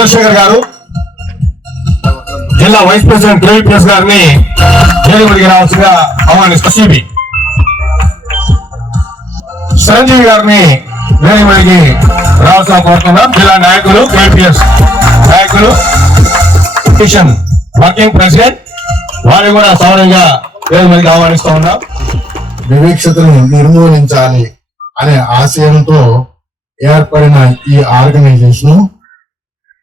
చంద్రశేఖర్ గారు జిల్లా vice president KVPS గారిని వేదికకి రావాల్సిందిగా ఆహ్వానిస్తారు. సిబి చిరంజీవి గారిని వేదికకి రావాల్సిన కోరుతున్నాం. జిల్లా నాయకులు కేవీపీఎస్ నాయకులు కిషన్ వర్కింగ్ ప్రెసిడెంట్ వారిని కూడా సౌరంగా వేదికకి ఆహ్వానిస్తూ ఉన్నాం. వివక్షతను నిర్మూలించాలి అనే ఆశయంతో ఏర్పడిన ఈ ఆర్గనైజేషన్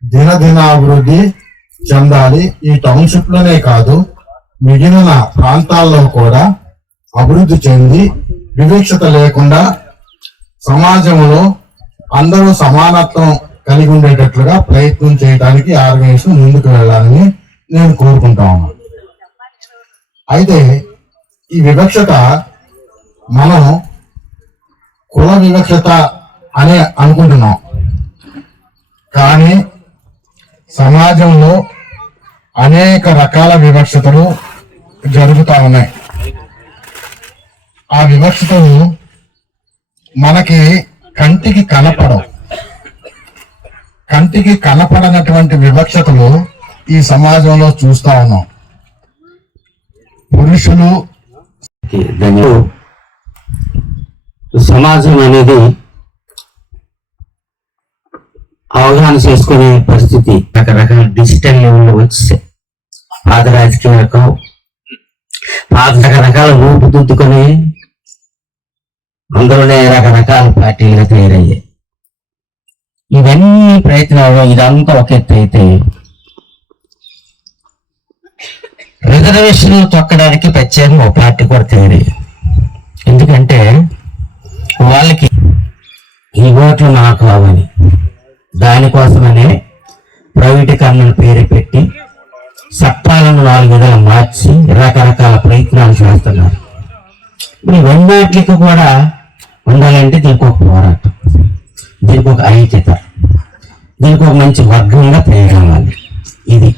దినదినాభివృద్ధి చెందాలి. ఈ టౌన్షిప్ లోనే కాదు మిగిలిన ప్రాంతాల్లో కూడా అభివృద్ధి చెంది వివక్షత లేకుండా సమాజంలో అందరూ సమానత్వం కలిగి ఉండేటట్లుగా ప్రయత్నం చేయడానికి ఆర్గనైజేషన్ ముందుకు వెళ్ళాలని నేను కోరుకుంటా ఉన్నాను. అయితే ఈ వివక్షత మనం కుల వివక్షత అనే అనుకుంటున్నాం, కానీ సమాజంలో అనేక రకాల వివక్షతలు జరుగుతూ ఉన్నాయి. ఆ వివక్షతలు మనకి కంటికి కనపడనటువంటి వివక్షతలు ఈ సమాజంలో చూస్తా ఉన్నాం. పురుషులు సమాజం అనేది అవగాహన చేసుకునే పరిస్థితి రకరకాల డిజిటల్ లెవెల్లో వచ్చేసాయి. పాత రాజకీయ రకరకాల రూపుదిద్దుకొని అందులోనే రకరకాల పార్టీలుగా తయారయ్యాయి. ఇవన్నీ ప్రయత్నాలు ఇదంతా ఒక ఎత్తు అయితే రిజర్వేషన్లు తొక్కడానికి ప్రత్యేకంగా ఒక పార్టీ కూడా తయారయ్యాయి. ఎందుకంటే వాళ్ళకి ఈ ఓట్లు నాకు కావాలి, దానికోసమనే ప్రైవేటీకరణను పేరు పెట్టి చట్టాలను 4 విధాలు మార్చి రకరకాల ప్రయత్నాలు చేస్తున్నారు. ఇవన్నిటికి కూడా ఉండాలంటే దీనికి ఒక పోరాటం, దీనికి ఒక ఐక్యత, దీనికి ఒక మంచి వర్గంగా తయారవ్వాలి. ఇది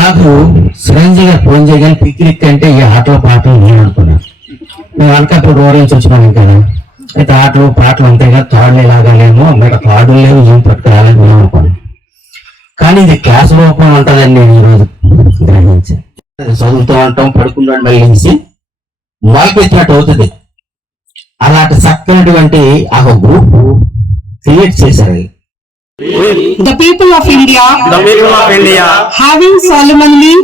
నాకు చిరంజీవి గారు ఫోన్ చేయగానే పిక్నిక్ అంటే ఈ ఆటలు పాటలు నేను అనుకున్నాను. మేము అనకాపల్లి రోడ్ నుంచి వచ్చినాం కదా, అయితే ఆటలు పాటలు అంతేగా తాడులు లాగాలేమో మీకు తాడులు లేవు, ఏం పట్టుకురాలని మేము అనుకున్నాం. కానీ ఇది క్లాస్ రూపం ఉంటుందని నేను ఈరోజు గ్రహించాను. చదువుతూ ఉంటాం, పడుకుంటాం, మళ్ళీ మొలకెత్తినట్టు అవుతుంది. అలాంటి చక్కనటువంటి ఆ గ్రూప్ క్రియేట్ చేశారు. The people of India, having solemnly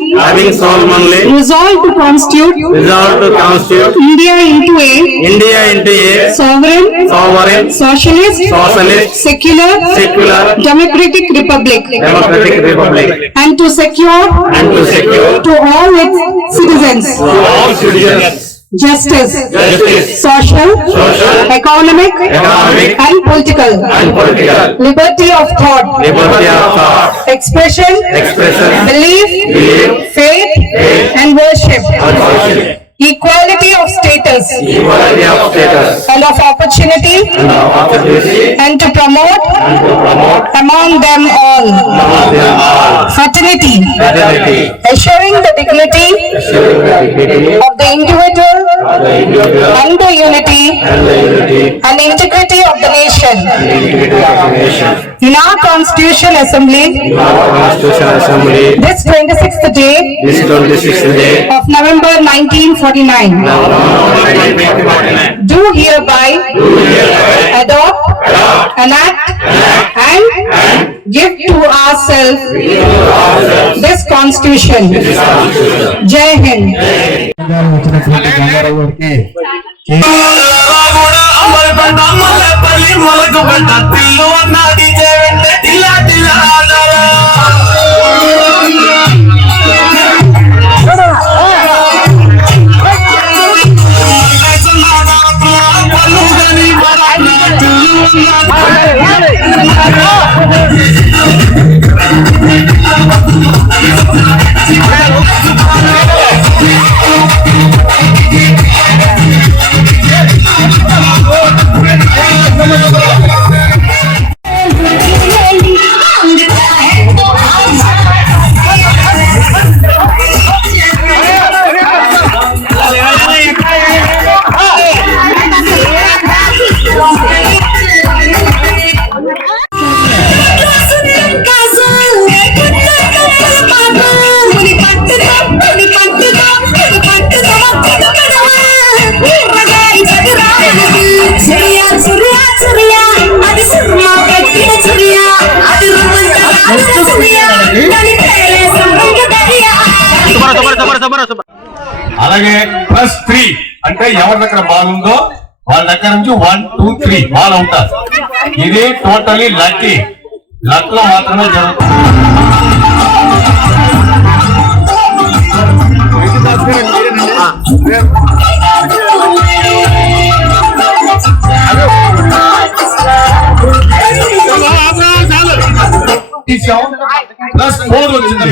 resolved to constitute India into a sovereign, socialist, secular, democratic republic, and to secure to all its citizens justice, social, economic, and political, liberty of thought, expression, belief, faith, and worship, equality of status and of opportunity, and to promote among them all fraternity, assuring the dignity of the individual and the unity and integrity of the nation. In our Constitution Assembly, this 26th day of November 1949, do hereby adopt, enact, and give to ourselves this Constitution. Jai Hind. అలాగే +3 అంటే ఎవరి దగ్గర ball ఉందో వాళ్ళ దగ్గర నుంచి 1, 2, 3 ball అవుతారు. ఇది టోటలీ లక్కీ, లక్ లో మాత్రమే జరుగుతుంది. +4 వచ్చింది.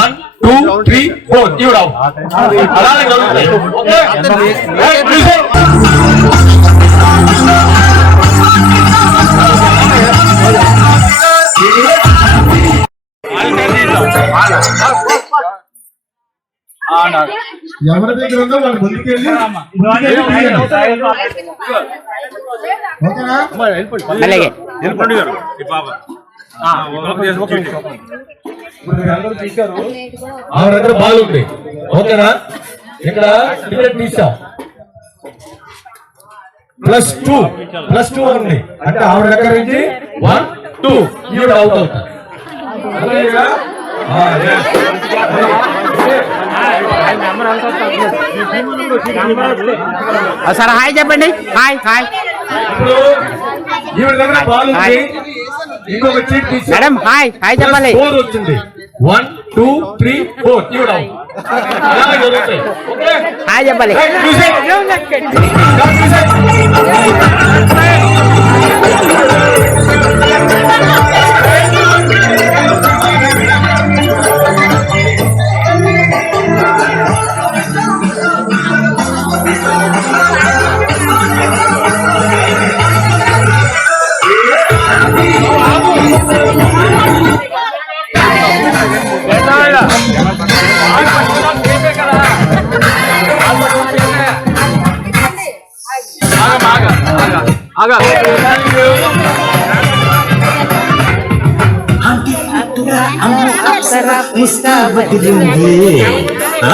1, 2, 3, 4 ఈవిడ అలాగే జరుగుతాయి. ఎవరి దగ్గర ఉందో వాళ్ళు ముందుకెళ్ళి ఆవిడ దగ్గర బాల్ ఉంది. ఓకేనా? ఇక్కడ టికెట్ తీసా +2 ఉంది అంటే ఆవిడ దగ్గర నుంచి 1, 2 ఈవిడ అవుట్ అవుతారు. సార్ హాయ్ చెప్పండి. హాయ్ హాయ్ ఇప్పుడు ఈవిడ దగ్గర బాల్ ఉంది. ఇంకొక చీట్ తీసి మేడం హాయ్ హాయ్ చెప్పాలి. 4 వచ్చింది. 1, 2, 3, 4 ఈవిడ అవుట్. అలాగే జరుగుతాయి. ఓకే హాయ్ చెప్పాలి.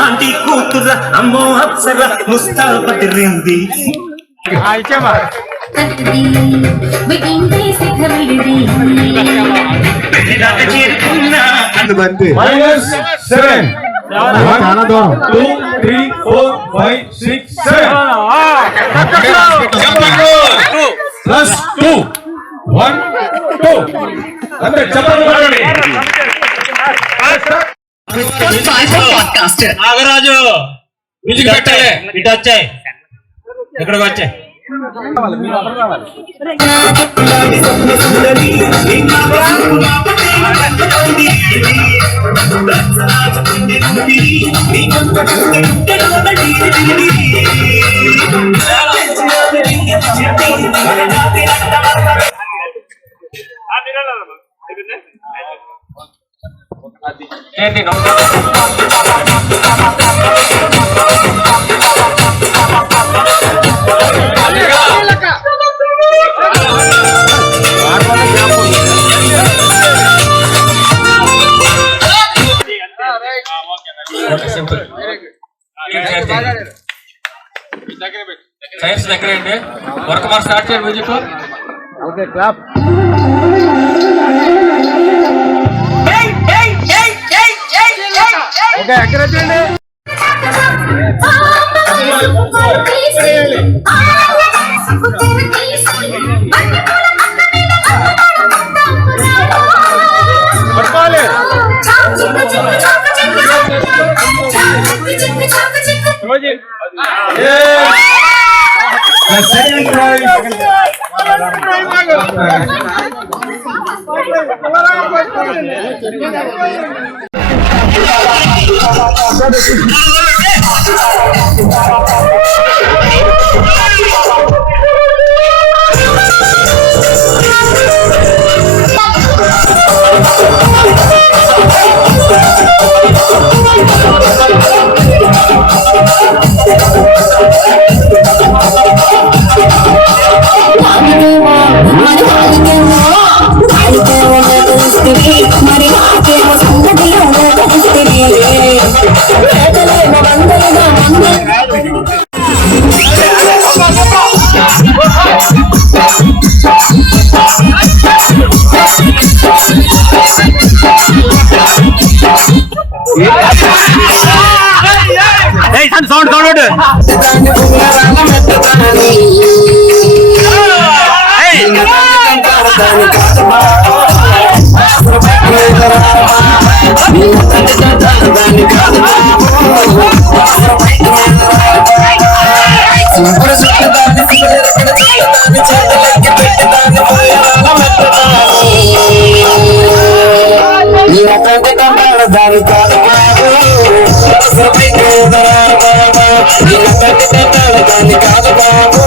ఆంటీ కూతుర అమ్మో అప్సర ముస్తాబదిరింది. -7 1, 2, 3, 4, 5, 6, 7 +2 1, 2 అంటే చెప్పండి. నాగరాజు మ్యూజిక్ పెట్టాలి. ఇటు వచ్చాయి, ఇక్కడికి వచ్చాయి. సైన్స్ దగ్గర అండి. వర్క్ మార్క్ స్టార్ట్ చేయండి. Music okay clap. ఓకే ఎక్కడ వచ్చేయండి. పట్టుకోవాలి. Yeah! సౌండ్ దాని కాదు దాని కాదు బాబు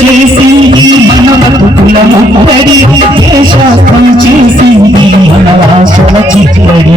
చేసి మన బతుకుల ముట్టడి శాస్త్రం చేసి మన ఆశల చిట్టడి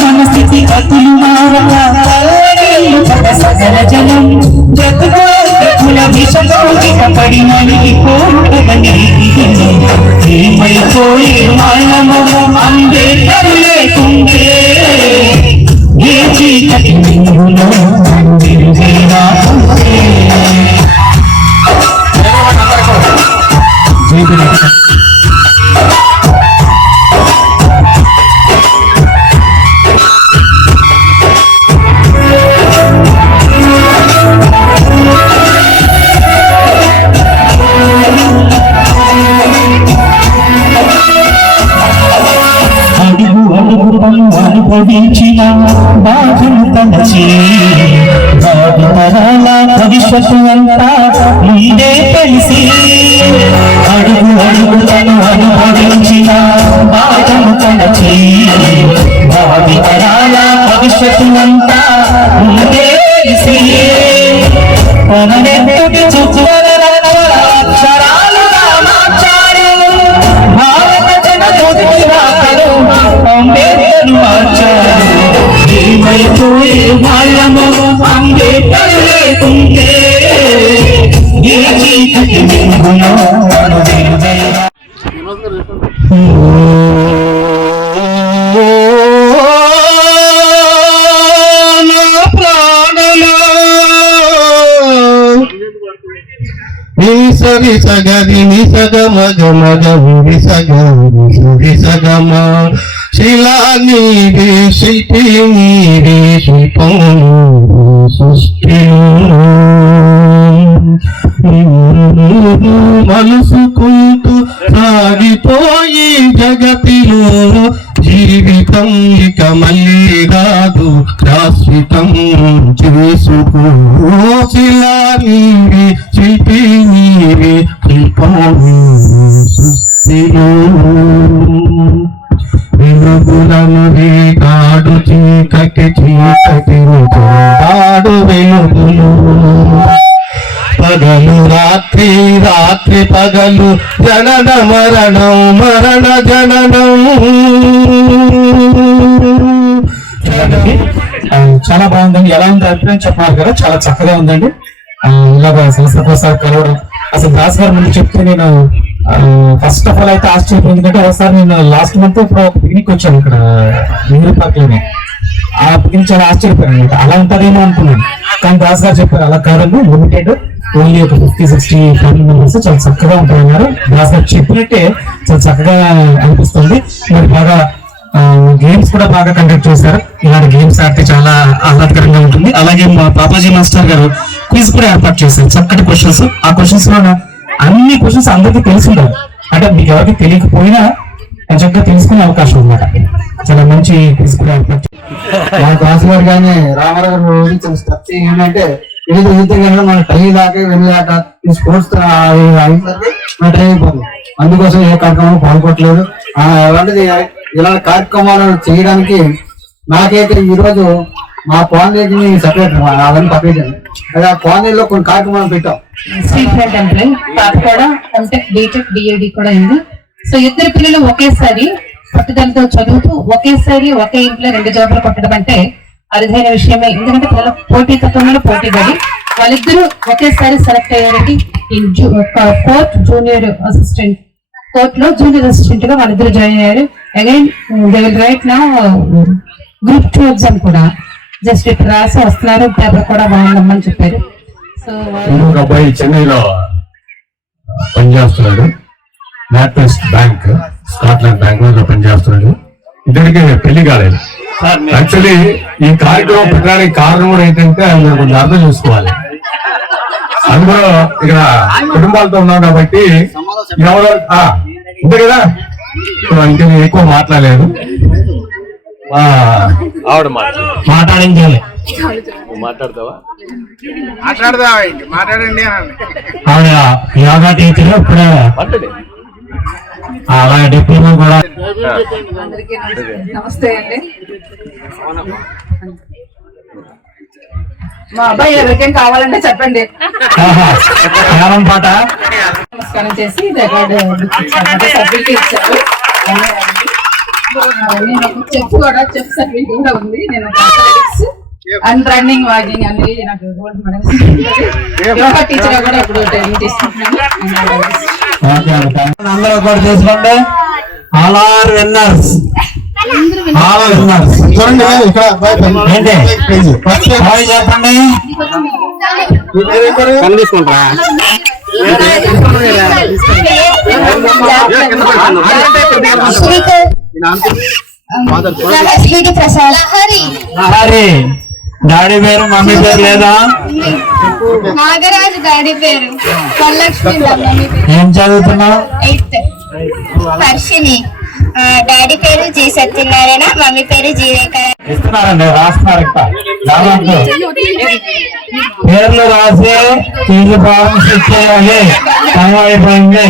మనస్థితి కతులు జనం జతుల విషగౌరిక పడి మణికి కోరుటమని ఏమైపోయే మాయము అంబేద్కర్ లేకుంటే ఏ చీకటి అనుభవించిన బాధను తలచి భావితరాల భవిష్యత్తు అంతా ముందే తెలిసి అడుగు అడుగులను అనుభవించిన బాధను తలచి భావితరాల భవిష్యత్తు అంతా ముందే తెలిసి తననెత్తుటి చుక్కల అక్షరాలు రామాచారి భారత జన జ్యోతి రాకరు అంబేద్కర్ మార్చారు ఏమైపోయే మాయము అంబేద్కర్ లేకుంటే ఏ చీకటి వెలుగులో సరి సగరి ని సగ మగ మగ ఉరి సగ ఉరి సగమ శిలా నీవే శిల్పి నీవే శిల్పం సృష్టి మలుసుకుంటూ సాగిపోయి జగతిలో జీవితం ఇక మళ్ళీ రాదు శాశ్వతం చేసుకో శిలా నీవి శిల్పి నీవి శిల్పం సృష్టిలో వెలుగులను వేగాడు చీకటి చీకటిని చూడాడు వెలుగులు పగలు రాత్రి రాత్రి పగలు జనన మరణం మరణ జననం. చాలా బాగుందండి. ఎలా ఉంది అభిప్రాయం చెప్పాలి కదా, చాలా చక్కగా ఉందండి. ఇలాగా సరస్వతి కలవడం అసలు దాస్ గారు ముందు చెప్తే నేను ఫస్ట్ ఆఫ్ ఆల్ అయితే ఆశ్చర్యం, ఎందుకంటే ఒకసారి నేను లాస్ట్ మంత్ ఇప్పుడు ఒక పిక్నిక్ వచ్చాను ఇక్కడ నెహ్రూ పార్క్ లోనే. ఆ పిక్నిక్ చాలా ఆశ్చర్యపోయాను అనమాట. అలా ఉంటుందేమో అనుకున్నాను, కానీ దాస్ గారు చెప్పారు అలా కాదండి, లిమిటెడ్ ఓన్లీ ఒక 50-60 ఫ్యామిలీ మెంబర్స్ చాలా చక్కగా ఉంటాయన్నారు. దాస్ గారు చెప్పినట్టే చాలా చక్కగా అనిపిస్తుంది. మరి బాగా గేమ్స్ కూడా బాగా కండక్ట్ చేశారు. ఇలాంటి గేమ్స్ ఆడితే చాలా ఆహ్లాదకరంగా ఉంటుంది. అలాగే మా పాపాజీ మాస్టర్ గారు క్విజ్ కూడా ఏర్పాటు చేశారు, చక్కటి క్వశ్చన్స్. ఆ క్వశ్చన్స్ లో అన్ని క్వశ్చన్స్ అందరికీ తెలిసి ఉండాలి, అంటే మీకు ఎవరికి తెలియకపోయినా చక్కగా తెలుసుకునే అవకాశం అన్నమాట. చాలా మంచి క్విజ్ కూడా ఏర్పాటు చేశారు. మా దాస్ గారు కానీ రామారావు గారు రోజు స్టెప్స్ ఏంటంటే ఏదో ఈతంగా మన టై దాకా వెళ్ళాక ఈ స్పోర్ట్స్ అయిపోతుంది మన టై అయిపోతుంది. అందుకోసం ఏ కార్యక్రమం పాల్గొట్టలేదు. అలాంటిది ఇలాంటి కార్యక్రమాలు చేయడానికి నాకైతే ఈరోజు మా కాలనీకి సెపరేట్ అదని పంపించాను. అదే ఆ కాలనీలో కొన్ని కార్యక్రమాలు పెట్టాం. ట్రీట్మెంట్ అంటే పాప కూడా ఎంటెక్ బీటెక్ డిఏడి కూడా అయింది. సో ఇద్దరు పిల్లలు ఒకేసారి పట్టుదలతో చదువుతూ ఒకేసారి ఒకే ఇంట్లో 2 జాబులు కొట్టడం అంటే అరుదైన విషయమే. ఎందుకంటే పిల్లలు పోటీ తత్వంలో పోటీ పడి వాళ్ళిద్దరూ ఒకేసారి సెలెక్ట్ అయ్యారండి. కోర్ట్ జూనియర్ అసిస్టెంట్, కోర్ట్ లో జూనియర్ అసిస్టెంట్ గా వాళ్ళిద్దరు జాయిన్ అయ్యారు. Again they will write now group 2 exam కూడా జస్ట్ ఇప్పుడు రాసి వస్తున్నారు. పేపర్ కూడా బాగుందమ్మని చెప్పారు. సో ఒక అబ్బాయి చెన్నైలో పనిచేస్తున్నాడు, నార్త్ బ్యాంక్, స్కాట్లాండ్ బ్యాంక్ లో పనిచేస్తున్నాడు. ఇద్దరికి పెళ్లి కాలేదు. యాక్చువల్లీ ఈ కార్యక్రమం పెట్టడానికి కారణం కూడా ఏంటంటే మీరు కొంచెం అర్థం చేసుకోవాలి. అందులో ఇక్కడ కుటుంబాలతో ఉన్నాం కాబట్టి ఎవరో అంతే కదా, ఇంకా నేను ఎక్కువ మాట్లాడలేదు. మాట్లాడించాలి. మాట్లాడండి. ఆవిడ యోగా టీచర్, ఇప్పుడు అలాగే డిప్లొమా కూడా. నమస్తే అండి. మా అబ్బాయి ఎవరికేం కావాలంటే చెప్పండి. కేవలం పాట నమస్కారం చేసి సర్టిఫికేట్ ఇచ్చారు. నేను చెఫ్ కూడా, చెఫ్ సర్టిఫికేట్ కూడా ఉంది. నేను అండ్ రన్నింగ్ వాకింగ్ అన్ని నాకు గోల్డ్ మెడల్స్. యోగా టీచర్ కూడా ఇప్పుడు ట్రైనింగ్ తీసుకుంటున్నాను. అందరూ కూడా చేసుకోండి. All are winners, all are winners. చూడండి ఇక్కడ ఏంటి హాయ్ చెప్పండి. తీసుకుంటా హరి డాడీ పేరు మమ్మీ పేరు లేదా? నాగరాజు డాడీ పేరు, వరలక్ష్మి మమ్మీ పేరు. ఏం చదువుతున్నావు? 8th. హర్షిని డాడీ పేరు జి సత్యనారాయణ, మమ్మీ పేరు జి రేఖ. ఇస్తున్నారండి, రాస్తున్నారు. ఇక్కడ పేర్లు రాసి ఫీజు ఫార్మ్స్ ఇచ్చేయాలి. టైం అయిపోయింది.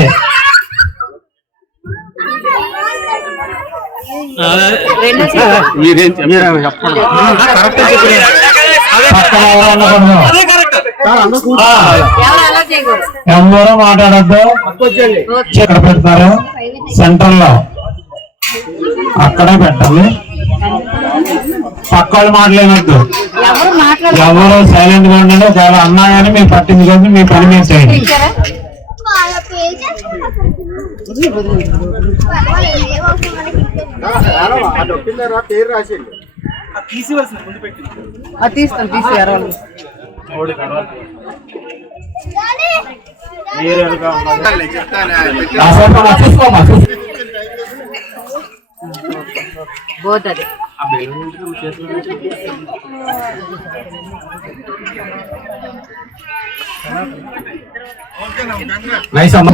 పక్కన ఎవరో మాట్లాడద్దు. ఇక్కడ పెడతారు సెంటర్ లో, అక్కడే పెట్టాలి. పక్క వాళ్ళు మాట్లాడద్దు, ఎవరు సైలెంట్ గా ఉండండి. ఒకవేళ అన్నా కానీ మీరు పట్టించుకోండి, మీ పని మీరు చేయండి. పేరు రాసేయండి. తీస్తాను, తీసేయాలి. చూసుకోమా పోతుంది. నైస్ అమ్మా.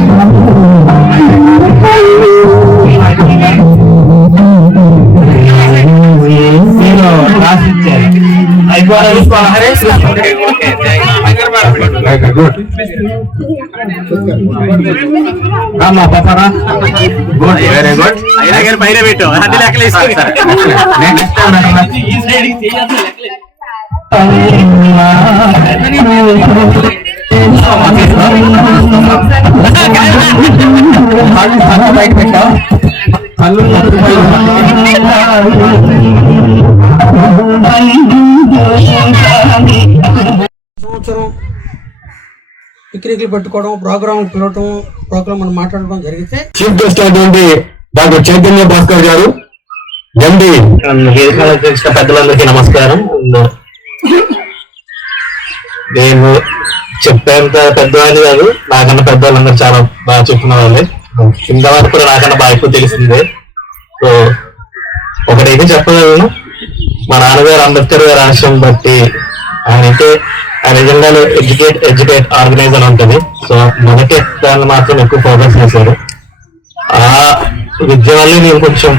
రామ్మా పాపరా. Good, very good. పైన పెట్టు, అది లెక్కలు బయట పెట్టా కళ్ళు సంవత్సరం పిక్నిక్లు పెట్టుకోవడం, ప్రోగ్రాం పిలవటం, ప్రోగ్రాం మనం మాట్లాడడం జరిగితే చీఫ్ గెస్ట్ అయినటువంటి డాక్టర్ చైతన్య భాస్కర్ గారు, ఎండి. పెద్దలందరికీ నమస్కారం. నేను చెప్పేంత పెద్దవాళ్ళు కాదు, నాకన్నా పెద్దవాళ్ళందరూ చాలా బాగా చెప్తున్న వాళ్ళే. కింద వరకు కూడా నాకన్నా బాగా ఎక్కువ తెలిసిందే. సో ఒకటైతే చెప్పగలను, మా నాన్నగారు అంబేద్కర్ గారి ఆశయం బట్టి ఆయన నిజంగానే ఎడ్యుకేట్ ఆర్గనైజర్ ఉంటుంది. సో మొదటి దాన్ని మాత్రం ఎక్కువ ఫోకస్ చేశారు. ఆ విద్య వల్లే నేను కొంచెం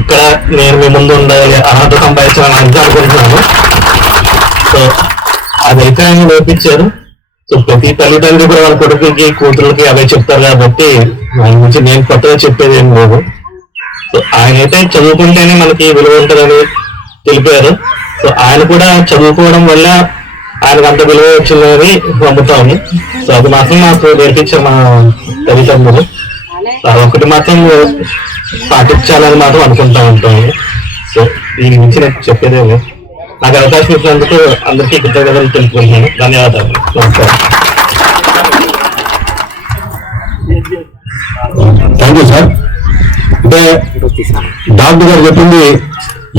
ఇక్కడ నేను మీ ముందు ఉండాలి, అర్హత సంపాదించాలని అనుకుంటున్నాను. సో అదైతే ఆయన నేర్పించారు. సో ప్రతి తల్లిదండ్రులు కూడా వాళ్ళ కొడుకులకి కూతురులకి అవే చెప్తారు కాబట్టి ఆయన గురించి నేను కొత్తగా చెప్పేది ఏం లేదు. సో ఆయన అయితే చదువుకుంటేనే మనకి విలువ ఉంటుందని తెలిపారు. సో ఆయన కూడా చదువుకోవడం వల్ల ఆయనకు అంత విలువ వచ్చిందని నమ్ముతాము. సో అది మాత్రం మాకు నేర్పించారు మా తల్లిదండ్రులు. అదొకటి మాత్రం పాటించాలని మాత్రం అనుకుంటా ఉంటాము. సో దీని గురించి నాకు చెప్పేదేమో. నాకు అవకాశం ఇచ్చినందుకు అందరికీ కృతజ్ఞతలు తెలుపుకుంటున్నాను. ధన్యవాదాలు. నమస్కారం. Thank you sir. అంటే డాక్టర్ గారు చెప్పింది,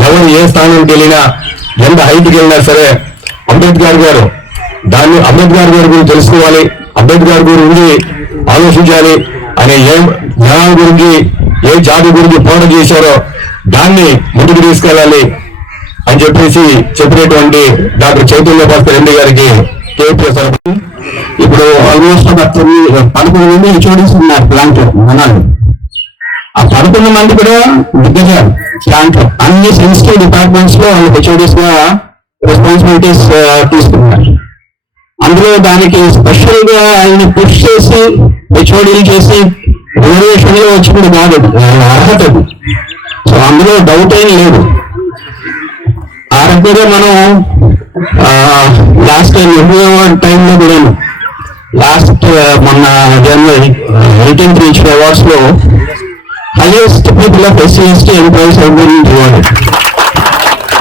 ఎవరు ఏ స్థానానికి వెళ్ళినా, ఎంత హైట్కి వెళ్ళినా సరే అంబేద్కర్ గారు అంబేద్కర్ గారి గురించి తెలుసుకోవాలి, అంబేద్కర్ గురించి ఆలోచించాలి అనే ఏ జ్ఞానం గురించి, ఏ జాతి గురించి పోరాటం చేశారో దాన్ని ముందుకు తీసుకెళ్ళాలి అని చెప్పేసి చెప్పినటువంటి డాక్టర్ చైతన్య భాస్కర్ ఎండి గారికి కేపీఎస్. ఇప్పుడు ఆల్మోస్ట్ ఒక 11 మంది హెచ్ఓడీస్ ఉన్నారు ప్లాంట్ మనాలి. ఆ 11 మంది కూడా దిగ్గజారు ప్లాంట్ లో. అన్ని సెన్సిటివ్ డిపార్ట్మెంట్స్ లో వాళ్ళు హెచ్ఓడీస్ గా రెస్పాన్సిబిలిటీస్ తీసుకున్నారు. అందులో దానికి స్పెషల్ గా ఆయన్ని పుష్ చేసి హెచ్ఓడీలు చేసి రిజర్వేషన్ లో వచ్చినప్పుడు కాదు, అర్హత. సో అందులో డౌట్ ఏం లేదు. ఆ రకంగా మనం లాస్ట్ టైంలో కూడా లాస్ట్ మొన్న జనవరి 18th ఇచ్చిన అవార్డ్స్ లో highest people of SC ST employees rewarded.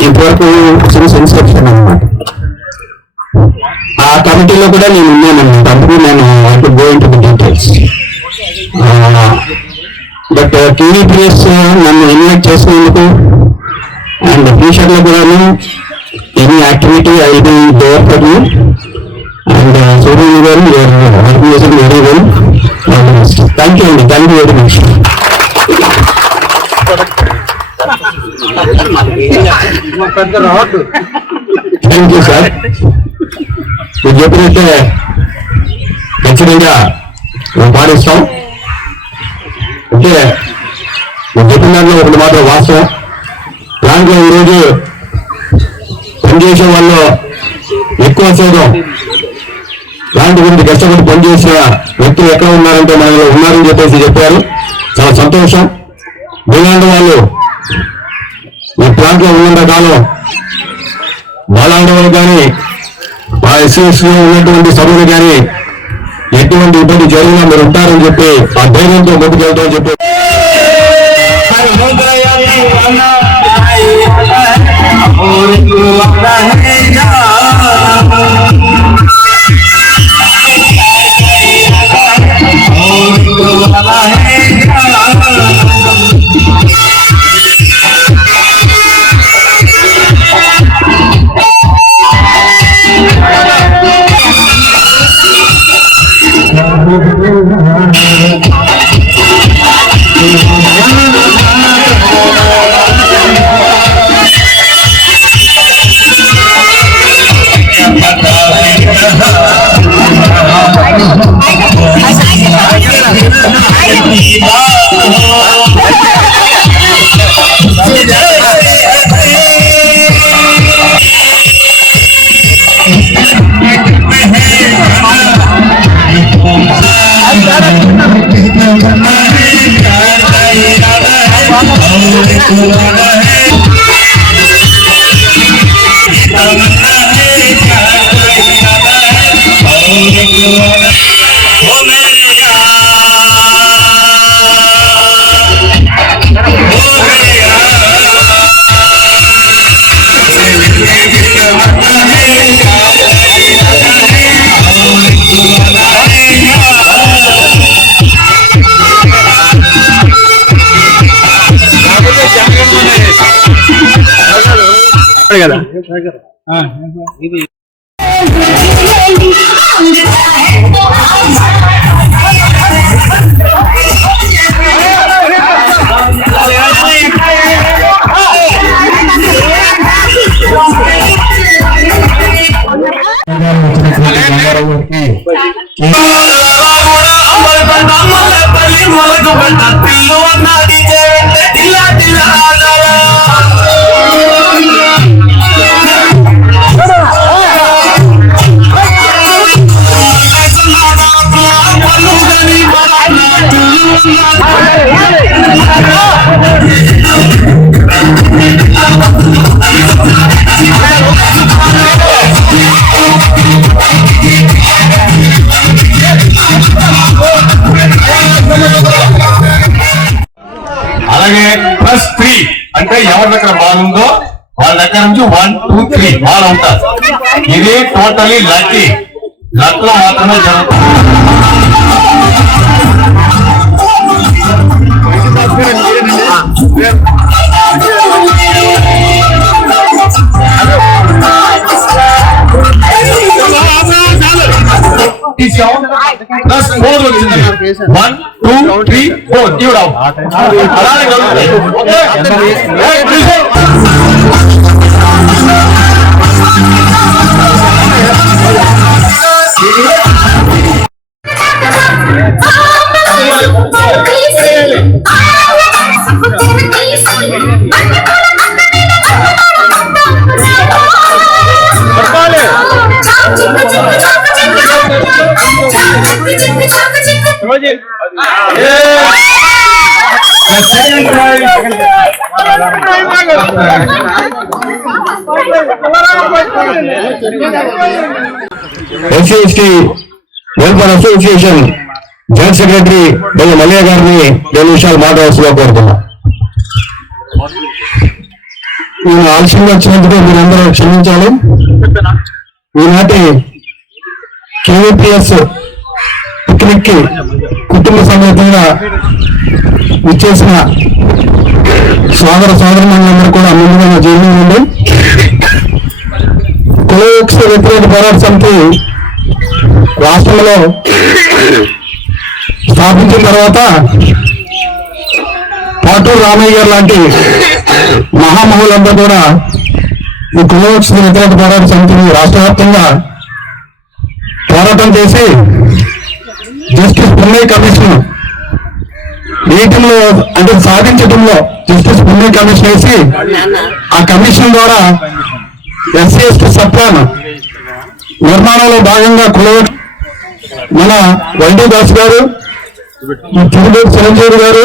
ఇంతవరకు ఇన్స్ట్రక్షన్ అనమాట. ఆ కమిటీలో కూడా నేను ఉన్నానన్నమాట. అందుకు నేను go into the details. But TVPS నన్ను ఇన్వైట్ చేసినందుకు అండ్ ఫ్యూచర్ లో కూడా any activity I will be there for you. And Surya గారు organization very well. Thank you అండి. Thank you very much. Thank you sir. మీరు చెప్పినట్టే ఖచ్చితంగా మేము పాటిస్తాం. అంటే మీరు చెప్పిన దాంట్లో ఒకటి మాత్రం వాస్తవం. దాంట్లో ఈరోజు పనిచేసే వాళ్ళు ఎక్కువ శాతం ప్లాంట్ గురించి కష్టపడి పనిచేసిన వ్యక్తులు ఎక్కడ ఉన్నారంటే మనలో ఉన్నారని చెప్పేసి చెప్పారు. చాలా సంతోషం. మీలాంటి వాళ్ళు ఈ ప్లాంట్ లో ఉన్నంత కాలం వాళ్ళంటి వాళ్ళు కానీ మా ఎస్సీఎస్ లో ఉన్నటువంటి సభ్యులు కానీ ఎటువంటి ఇబ్బంది జరిగినా మీరు ఉంటారని చెప్పి ఆ ధైర్యంతో ముందుకెళ్తామని చెప్పి కదా అలాగే +3 అంటే ఎవరి దగ్గర బాల్ ఉందో వాళ్ళ దగ్గర నుంచి 1, 2, 3 బాల్ ఉంటారు. ఇది టోటలీ లక్కీ, లక్ లో మాత్రమే జరుగుతుంది. +4 వచ్చింది. 1, 2, 3, 4 తీవడం అలానే జరుగుతుంది. SC welfare association joint secretary Mallayya గారిని 2 నిమిషాలు మాట్లాడాల్సిగా కోరుతున్నాం. నేను ఆలస్యంగా వచ్చినందుకు మీరందరూ క్షమించాలి. ఈనాటి KVPS పిక్నిక్ కి కుటుంబ సమేతంగా ఇచ్చేసిన సోదరులందరూ కూడా ముందుగా జరిగిందండి. కులవృక్ష వ్యతిరేక పోరాట సమితి రాష్ట్రంలో స్థాపించిన తర్వాత పాటూరు రామయ్య గారు లాంటి మహామహులందరూ కూడా ఈ కులవృక్ష వ్యతిరేక పోరాట సమితిని రాష్ట్ర వ్యాప్తంగా పోరాటం చేసి జస్టిస్ పున్నయ్య కమిషన్ వేయటంలో అంటే సాధించడంలో జస్టిస్ పున్నయ్య కమిషన్ వేసి ఆ కమిషన్ ద్వారా SC/ST సప్లాన్ నిర్మాణంలో భాగంగా మన వైడి దాస్ గారు, చిరుగూరు చిరంజీవి గారు,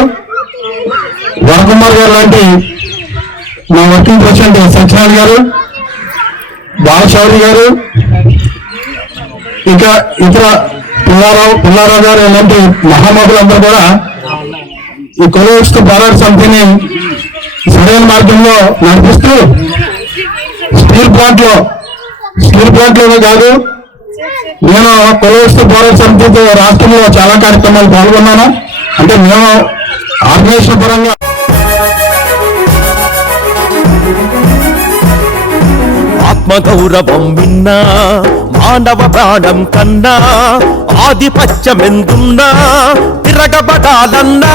వరకుమార్ గారు లాంటి మా వర్కింగ్ ప్రెసిడెంట్ సత్యనారాయణ గారు, బాలశౌరి గారు, ఇంకా ఇతర పుల్లారావు గారు ఇలాంటి మహామహులందరూ కూడా ఈ కులవృక్ష పోరాట సమితిని సరైన మార్గంలో నడిపిస్తూ స్టీల్ ప్లాంట్ లోనే కాదు, నేను కులవృక్ష పోరాట సమితితో రాష్ట్రంలో చాలా కార్యక్రమాలు పాల్గొన్నాను. అంటే మేము ఆర్గనైజేషన్ పరంగా ఆత్మగౌరవం విన్నా మానవ ప్రాణం కన్నా ఆధిపత్యమెందున్నా తిరగబడాలన్నా.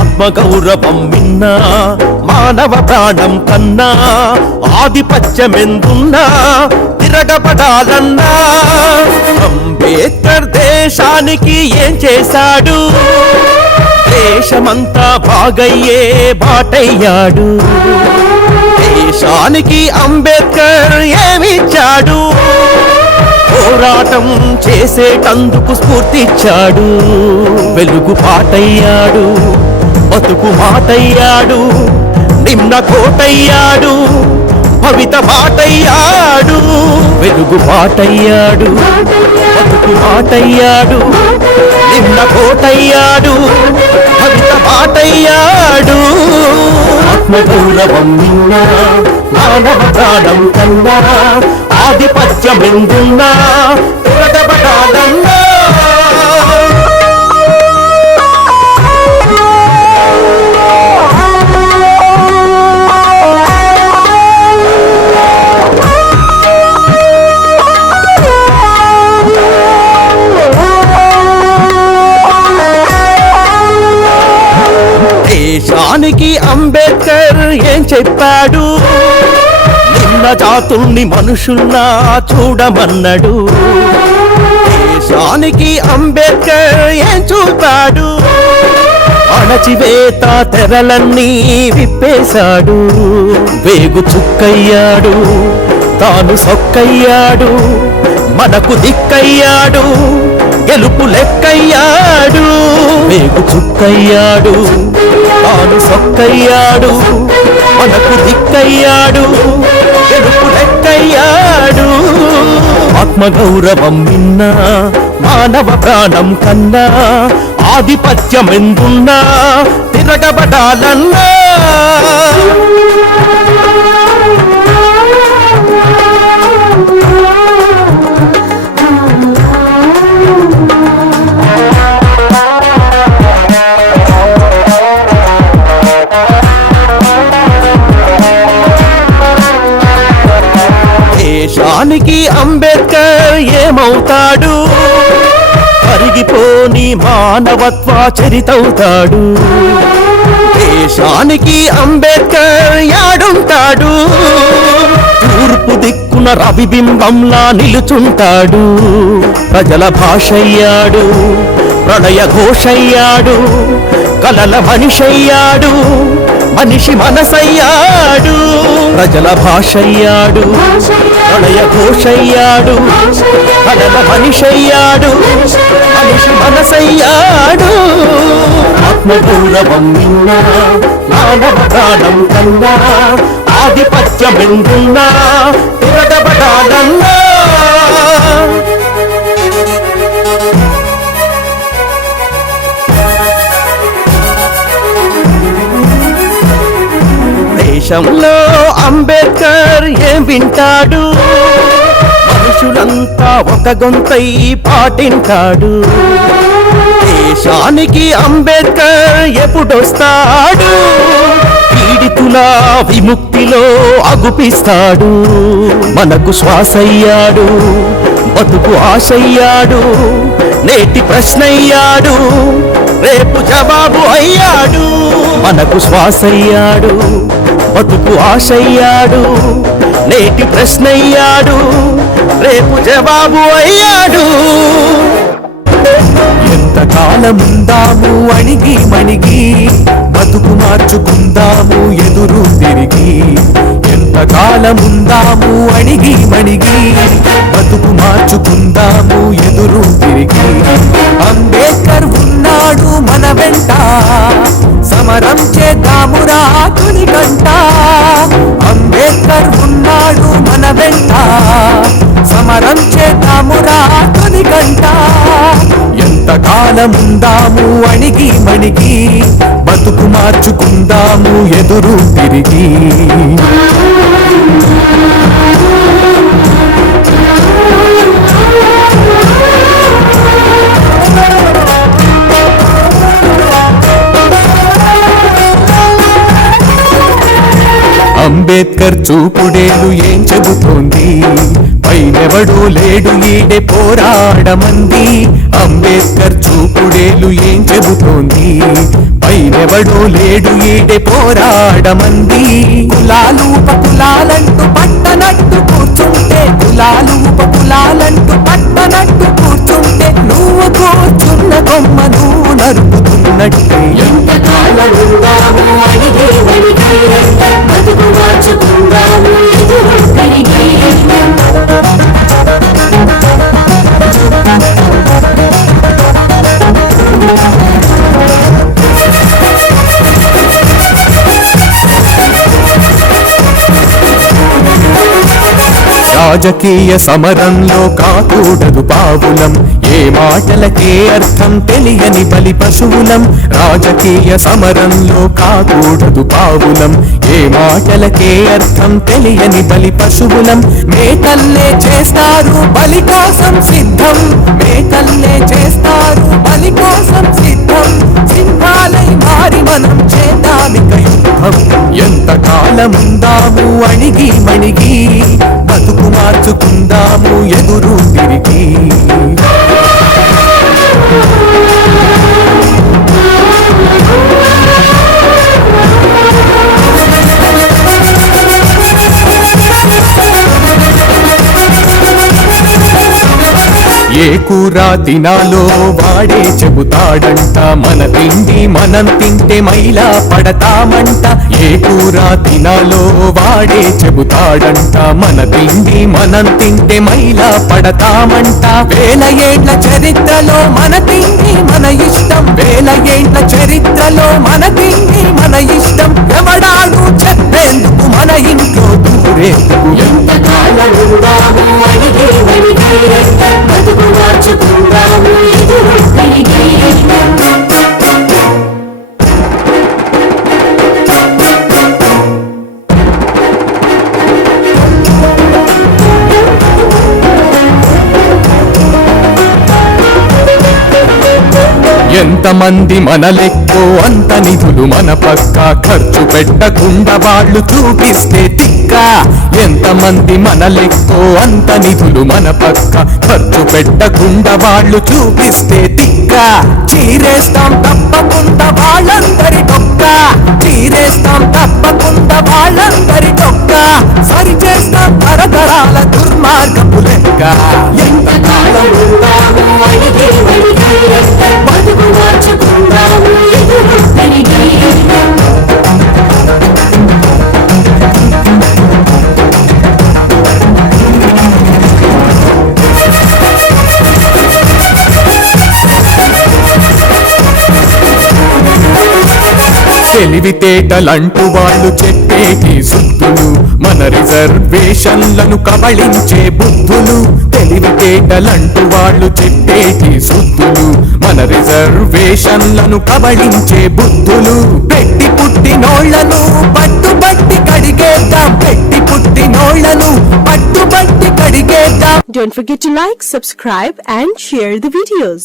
ఆత్మగౌరవం విన్నా మానవ ప్రాణం కన్నా ఆధిపత్యమెందున్నా తిరగబడాలన్నా. అంబేద్కర్ దేశానికి ఏం చేశాడు? దేశమంతా బాగయ్యే బాటయ్యాడు. దేశానికి అంబేద్కర్ ఏమిచ్చాడు? పోరాటం చేసేటందుకు స్ఫూర్తిచ్చాడు. వెలుగు పాటయ్యాడు, బతుకు మాటయ్యాడు, నిమ్న కోటయ్యాడు భవిత బాటయ్యాడు వెలుగు బాటయ్యాడు బతుకు బాటయ్యాడు నిమ్న కోటయ్యాడు భవిత బాటయ్యాడు ఆత్మగౌరవం నిన్న మానవ ప్రాణం కన్నా ఆధిపత్యమెందున్నా తిరగబడాలన్నా దేశానికి అంబేద్కర్ ఏం చెప్పాడు నిన్న జాతుల్ని మనుషుల్లా చూడమన్నాడు దేశానికి అంబేద్కర్ ఏం చూపాడు అణచివేత తెరలన్నీ విప్పేశాడు వేగు చుక్కయ్యాడు తాను సొక్కయ్యాడు మనకు దిక్కయ్యాడు గెలుపు లెక్కయ్యాడు వేగు చుక్కయ్యాడు తాను సొక్కయ్యాడు మనకు దిక్కయ్యాడు గెలుపు లెక్కయ్యాడు ఆత్మగౌరవం నిన్న మానవ ప్రాణం కన్నా ఆధిపత్యమెందున్నా తిరగబడాలన్నా దేశానికి అంబేద్కర్ ఏమవుతాడు కరిగిపోని మానవత్వ చరితవుతాడు దేశానికి అంబేద్కర్ యాడుంటాడు తూర్పు దిక్కున రవిబింబంలా నిలుచుంటాడు ప్రజల భాషయ్యాడు ప్రణయ ఘోషయ్యాడు కలల మనిషయ్యాడు మనిషి మనసయ్యాడు ప్రజల భాషయ్యాడు ప్రణయ ఘోషయ్యాడు కలల మనిషయ్యాడు మనిషి మనసయ్యాడు ఆత్మగౌరవం నిన్న మానవ ప్రాణం కన్నా ఆధిపత్యమెందున్నా తిరగబడాలన్నా దేశంలో అంబేద్కర్ ఏం వింటాడు మనుషులంతా ఒక గొంతై పాటింటాడు దేశానికి అంబేద్కర్ ఎప్పుడొస్తాడు పీడితుల విముక్తిలో అగుపిస్తాడు మనకు శ్వాసయ్యాడు బతుకు ఆశయ్యాడు నేటి ప్రశ్నయ్యాడు రేపు జవాబు అయ్యాడు మనకు శ్వాసయ్యాడు బతుకు ఆశయ్యాడు నేటి ప్రశ్నయ్యాడు రేపు జవాబు అయ్యాడు ఎంతకాలముందాము అణిగి మణిగి బతుకు మార్చుకుందాము ఎదురు తిరిగి ఎంతకాలముందాము అణిగి మణిగి బతుకు మార్చుకుందాము ఎదురు తిరిగి అంబేద్కర్ ఉన్నాడు మన వెంట సమరం చేద్దామురా తుని గంట అంబేద్కర్ ఉన్నాడు మన వెంట సమరం చేద్దామురా తుని గంట ఎంతకాలముందాము అణిగి మణిగి బతుకు మార్చుకుందాము ఎదురు తిరిగి అంబేద్కర్ చూపుడేలు ఏం చెబుతోంది పైనెవడో లేడు ఈడే పోరాడమంది అంబేద్కర్ చూపుడేలు ఏం చెబుతోంది పైనెవడో లేడు ఈడే పోరాడమంది కులాలు ఉపకులాలంటూ పట్టనట్టు కూర్చుంటే కులాలు ఉపకులాలంటూ పట్టనట్టు కూర్చుంటే నువ్వు కూర్చున్న కొమ్మ నువ్వు నరుకుతున్నట్టే ఎంతకాలం ఉందాము అడిగే బతుకు మార్చుకుందాము ఎదురు తిరిగి రాజకీయ సమరంలో కాకూడదు పావులం, ఏ మాటలకే అర్థం తెలియని బలి పశువులం. రాజకీయ సమరంలో కాకూడదు పావులం, ఏ మాటలకే అర్థం తెలియని బలి పశువులం. మేకల్లే చేస్తారు బలి కోసం సిద్ధం, మేకల్లే చేస్తారు బలి కోసం సిద్ధం. సింహాలై మారి మనం చేద్దామిక యుద్ధం. ఎంత కాలముందాము అణిగి మణిగి, బతుకు మార్చుకుందాము ఎదురు తిరిగి. ఏ కూర తినాలో వాడే చెబుతాడంట, మన తిండి మనం తింటే మైలా పడతామంట. ఏ కూర తినాలో వాడే చెబుతాడంట, మన తిండి మనం తింటే మైలా పడతామంట. వేల ఏండ్ల చరిత్రలో మన తిండి మన ఇష్టం, వేల ఏండ్ల చరిత్రలో మన తిండి మన ఇష్టం. ఎవడాడు చెప్పేందుకు మన ఇంట్లో దూరేందుకు. ఎంత కాలం ఉందాము అడిగే బతుకు మార్చుకుందాము ఎదురు తిరిగి. ఎంతమంది మన లెక్కో అంత నిధులు మన పక్క, ఖర్చు పెట్టకుండా వాళ్ళు చూపిస్తే తిక్క. ఎంతమంది మన లెక్కో అంత నిధులు మన పక్క, ఖర్చు పెట్టకుండా వాళ్ళు చూపిస్తే తిక్క. చీరేస్తాం తప్పకుండా వాళ్ళందరి డొక్క, చీరేస్తాం తప్పకుండా వాళ్ళందరి డొక్క. సరి చేస్తాం తరతరాల దుర్మార్గపు లెక్క. ఎంత కాలం ఉందాము అడిగే బతుకు మార్చుకుందాము ఎదురు తిరిగి. తెలివితేటలంటూ వాళ్ళు చెప్పేటి సుద్దులు, మన రిజర్వేషన్లను కబళించే బుద్ధులు. తెలివితేటలంటూ వాళ్ళు చెప్పేటి సుద్దులు, మన రిజర్వేషన్లను కబళించే బుద్ధులు. పెట్టి పుట్టినోళ్లను పట్టుబట్టి కడిగేద్దాం, పెట్టి పుట్టినోళ్లను పట్టుబట్టి కడిగేద్దాం. Don't forget to like, subscribe and share the videos.